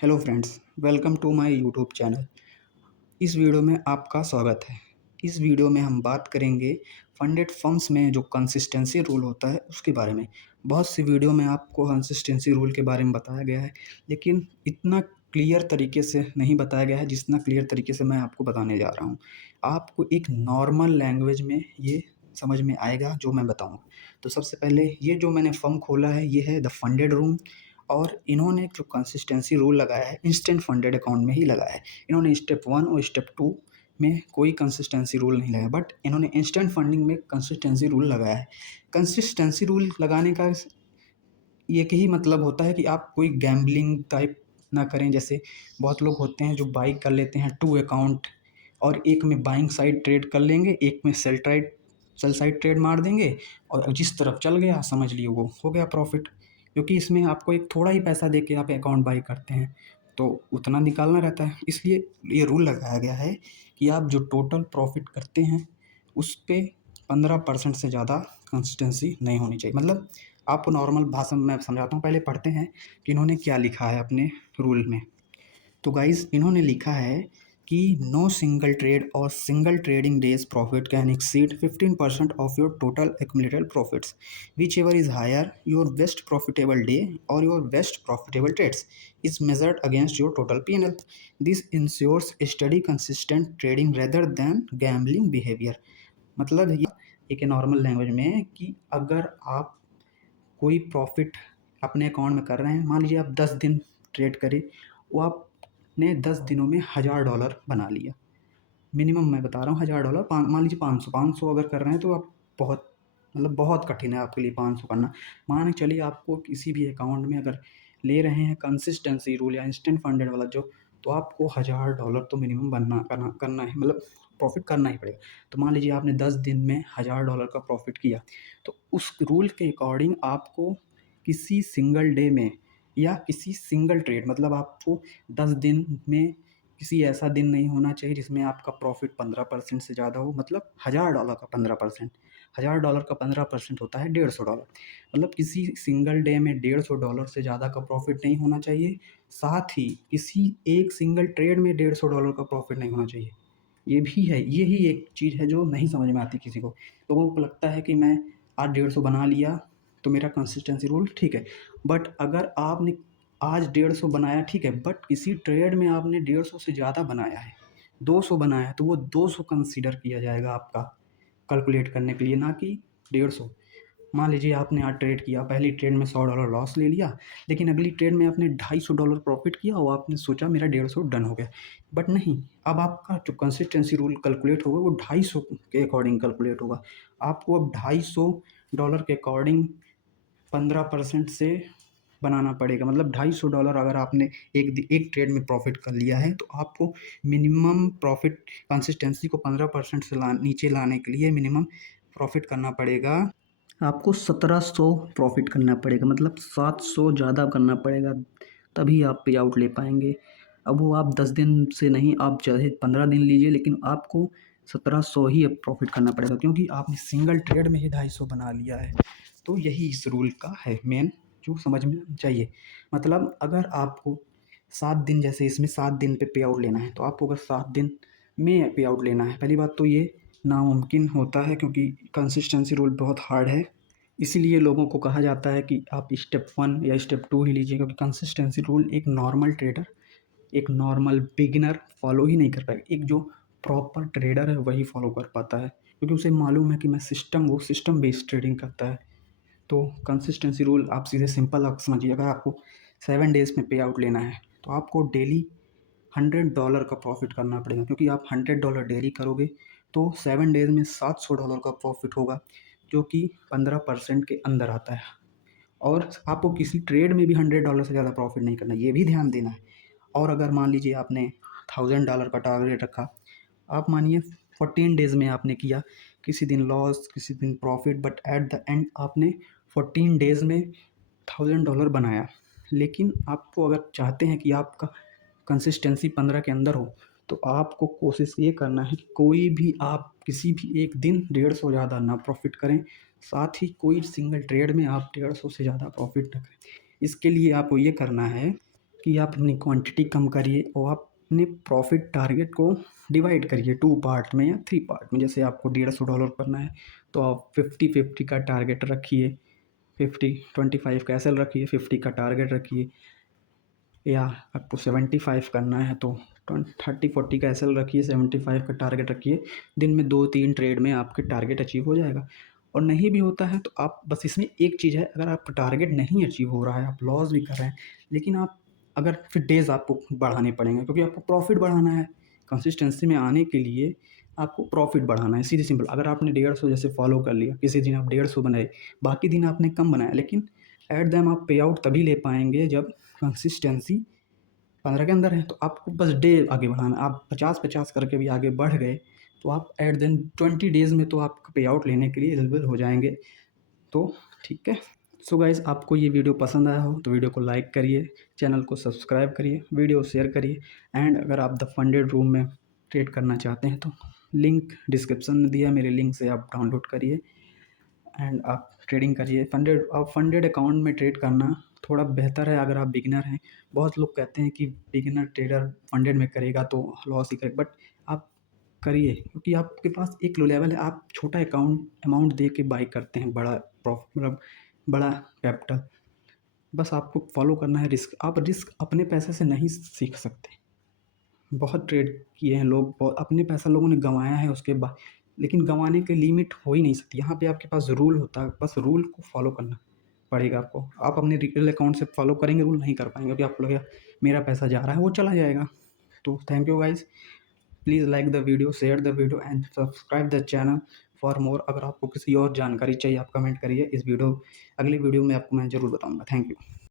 Hello friends, welcome to my YouTube channel. इस video में आपका स्वागत है। इस वीडियो में हम बात करेंगे फंडेड फंड्स में जो कंसिस्टेंसी रूल होता है उसके बारे में। बहुत सी वीडियो में आपको कंसिस्टेंसी रूल के बारे में बताया गया है, लेकिन इतना क्लियर तरीके से नहीं बताया गया है जितना क्लियर तरीके से मैं आपको बताने जा रहा हूँ। आपको एक नॉर्मल लैंग्वेज में ये समझ में आएगा जो मैं बताऊँगा। तो सबसे पहले ये जो मैंने फर्म खोला है ये है द फंडेड रूम, और इन्होंने जो कंसिस्टेंसी रूल लगाया है इंस्टेंट फंडेड अकाउंट में ही लगाया है। इन्होंने स्टेप 1 और स्टेप 2 में कोई कंसिस्टेंसी रूल नहीं लगाया, बट इन्होंने इंस्टेंट फंडिंग में कंसिस्टेंसी रूल लगाया है। कंसिस्टेंसी रूल लगाने का एक ही मतलब होता है कि आप कोई गैम्बलिंग टाइप ना करें। जैसे बहुत लोग होते हैं जो बाई कर लेते हैं 2 अकाउंट, और एक में बाइंग साइड ट्रेड कर लेंगे, एक में सेल साइड ट्रेड मार देंगे, और जिस तरफ चल गया समझ लिए वो हो गया प्रॉफिट। क्योंकि इसमें आपको एक थोड़ा ही पैसा दे के आप अकाउंट बाई करते हैं तो उतना निकालना रहता है। इसलिए ये रूल लगाया गया है कि आप जो टोटल प्रॉफिट करते हैं उस पे 15% से ज़्यादा कंसिस्टेंसी नहीं होनी चाहिए। मतलब आपको नॉर्मल भाषा में मैं समझाता हूँ, पहले पढ़ते हैं कि इन्होंने क्या लिखा है अपने रूल में। तो गाइस इन्होंने लिखा है कि नो सिंगल ट्रेड और single trading days profit can exceed 15% of your total accumulated profits, whichever is higher your best profitable day और your best profitable trades is measured against your total P&L. This ensures steady consistent trading rather than gambling behaviour. मतलब ये एक normal language में है कि अगर आप कोई प्रॉफिट अपने अकाउंट में कर रहे हैं, मान लीजिए आप 10 दिन ट्रेड करें, वो आपने 10 दिनों में $1000 बना लिया। मिनिमम मैं बता रहा हूँ $1000, मान लीजिए 500 अगर कर रहे हैं तो आप बहुत मतलब बहुत कठिन है आपके लिए 500 करना। मान के चलिए आपको किसी भी अकाउंट में अगर ले रहे हैं कंसिस्टेंसी रूल या इंस्टेंट फंडेड वाला जो, तो आपको $1000 तो मिनिमम करना है, मतलब प्रॉफिट करना ही पड़ेगा। तो मान लीजिए आपने 10 दिन में $1000 का प्रॉफिट किया, तो उस रूल के अकॉर्डिंग आपको किसी सिंगल डे में या किसी सिंगल ट्रेड, मतलब आपको 10 दिन में किसी ऐसा दिन नहीं होना चाहिए जिसमें आपका प्रॉफिट 15% से ज़्यादा हो। मतलब $1000 का 15%, $1000 का 15% होता है $150। मतलब किसी सिंगल डे में $150 से ज़्यादा का प्रॉफिट नहीं होना चाहिए। साथ ही किसी एक सिंगल ट्रेड में $150 का प्रॉफिट नहीं होना चाहिए। ये भी है, ये ही एक चीज़ है जो नहीं समझ में आती किसी को। लोगों को लगता है कि मैं आज 150 बना लिया तो मेरा कंसिस्टेंसी रूल ठीक है। बट अगर आपने आज 150 बनाया ठीक है, बट किसी ट्रेड में आपने 150 से ज़्यादा बनाया है, 200 बनाया है, तो वो 200 कंसीडर किया जाएगा आपका कैलकुलेट करने के लिए, ना कि 150। मान लीजिए आपने आज ट्रेड किया, पहली ट्रेड में $100 लॉस ले लिया, लेकिन अगली ट्रेड में आपने $250 प्रॉफिट किया और आपने सोचा मेरा 150 डन हो गया। बट नहीं, अब आपका जो कंसिस्टेंसी रूल कैलकुलेट होगा वो 250 के अकॉर्डिंग कैलकुलेट होगा। आपको अब $250 के अकॉर्डिंग 15% से बनाना पड़ेगा। मतलब $250 अगर आपने एक ट्रेड में प्रॉफिट कर लिया है तो आपको मिनिमम प्रॉफिट कंसिस्टेंसी को 15% से नीचे लाने के लिए मिनिमम प्रॉफिट करना पड़ेगा। आपको 1700 प्रॉफिट करना पड़ेगा, मतलब 700 ज़्यादा करना पड़ेगा, तभी आप पे आउट ले पाएंगे। अब वो आप 10 दिन से नहीं, आप चाहे 15 दिन लीजिए, लेकिन आपको 1700 ही अब प्रॉफिट करना पड़ेगा, क्योंकि आपने सिंगल ट्रेड में ही 250 बना लिया है। तो यही इस रूल का है मेन, जो समझ में चाहिए। मतलब अगर आपको 7 दिन, जैसे इसमें 7 दिन पे पे आउट लेना है, तो आपको अगर 7 दिन में पे आउट लेना है, पहली बात तो ये नामुमकिन होता है क्योंकि कंसिस्टेंसी रूल बहुत हार्ड है। इसीलिए लोगों को कहा जाता है कि आप स्टेप 1 या स्टेप 2 ही लीजिए, क्योंकि कंसिस्टेंसी रूल एक नॉर्मल ट्रेडर, एक नॉर्मल बिगिनर फॉलो ही नहीं कर पाएगा। एक जो प्रॉपर ट्रेडर है वही फॉलो कर पाता है, क्योंकि उसे मालूम है कि वो सिस्टम बेस्ड ट्रेडिंग करता है। तो कंसिस्टेंसी रूल आप सीधे सिंपल आप समझिए, अगर आपको 7 डेज़ में पे आउट लेना है तो आपको डेली $100 का प्रॉफिट करना पड़ेगा, क्योंकि आप $100 डेली करोगे तो 7 डेज़ में $700 का प्रॉफिट होगा, जो कि 15% के अंदर आता है। और आपको किसी ट्रेड में भी $100 से ज़्यादा प्रॉफिट नहीं करना, ये भी ध्यान देना है। और अगर मान लीजिए आपने $1000 का टारगेट रखा, आप मानिए 14 डेज़ में आपने किया, किसी दिन लॉस किसी दिन profit, but at the end आपने 14 डेज़ में $1000 बनाया। लेकिन आपको अगर चाहते हैं कि आपका कंसिस्टेंसी 15 के अंदर हो, तो आपको कोशिश ये करना है कि कोई भी आप किसी भी एक दिन 150 ज़्यादा ना प्रॉफिट करें। साथ ही कोई सिंगल ट्रेड में आप 150 से ज़्यादा प्रॉफिट ना करें। इसके लिए आपको ये करना है कि आप अपनी क्वांटिटी कम करिए और आप अपने प्रॉफिट टारगेट को डिवाइड करिए 2 पार्ट में या 3 पार्ट में। जैसे आपको $150 करना है तो आप 50-50 का टारगेट रखिए, 50-25 का एसएल रखिए, 50 का टारगेट रखिए। या आपको 75 करना है तो 30-40 का एसएल रखिए, 75 का टारगेट रखिए। दिन में 2-3 ट्रेड में आपके टारगेट अचीव हो जाएगा। और नहीं भी होता है तो आप बस इसमें एक चीज़ है, अगर आपका टारगेट नहीं अचीव हो रहा है, आप लॉस भी कर रहे हैं, लेकिन आप अगर फिर डेज़ आपको बढ़ाने पड़ेंगे क्योंकि आपको प्रॉफिट बढ़ाना है। कंसिस्टेंसी में आने के लिए आपको प्रॉफिट बढ़ाना है, सीधी सिंपल। अगर आपने 150 जैसे फॉलो कर लिया, किसी दिन आप 150 बनाए, बाकी दिन आपने कम बनाया, लेकिन एट द एंड आप पे आउट तभी ले पाएंगे जब कंसिस्टेंसी 15 के अंदर है। तो आपको बस डे आगे बढ़ाना। आप 50-50 करके भी आगे बढ़ गए तो आप एट देन 20 डेज़ में तो आप पे आउट लेने के लिए एलिजिबल हो जाएंगे। तो ठीक है। सो गाइस, आपको ये वीडियो पसंद आया हो तो वीडियो को लाइक करिए, चैनल को सब्सक्राइब करिए, वीडियो शेयर करिए। एंड अगर आप द फंडेड रूम में ट्रेड करना चाहते हैं तो लिंक डिस्क्रिप्शन में दिया, मेरे लिंक से आप डाउनलोड करिए एंड आप ट्रेडिंग करिए। फंडेड अकाउंट में ट्रेड करना थोड़ा बेहतर है अगर आप बिगिनर हैं। बहुत लोग कहते हैं कि बिगिनर ट्रेडर फंडेड में करेगा तो लॉस ही करेगा, बट आप करिए क्योंकि आपके पास एक लो लेवल है। आप छोटा अमाउंट दे के बाई करते हैं बड़ा मतलब बड़ा कैपिटल। बस आपको फॉलो करना है रिस्क। आप रिस्क अपने पैसे से नहीं सीख सकते। बहुत ट्रेड किए हैं लोग, अपने पैसा लोगों ने गंवाया है उसके बाद, लेकिन गंवाने की लिमिट हो ही नहीं सकती। यहाँ पे आपके पास रूल होता है, बस रूल को फॉलो करना पड़ेगा आपको। आप अपने रिटेल अकाउंट से फॉलो करेंगे रूल, नहीं कर पाएंगे क्योंकि आपको लगेगा मेरा पैसा जा रहा है, वो चला जाएगा। तो thank you guys, please like the video, share the video and subscribe the channel for more. अगर आपको किसी और जानकारी चाहिए आप कमेंट करिए। इस वीडियो अगले वीडियो में आपको मैं ज़रूर बताऊँगा। Thank you.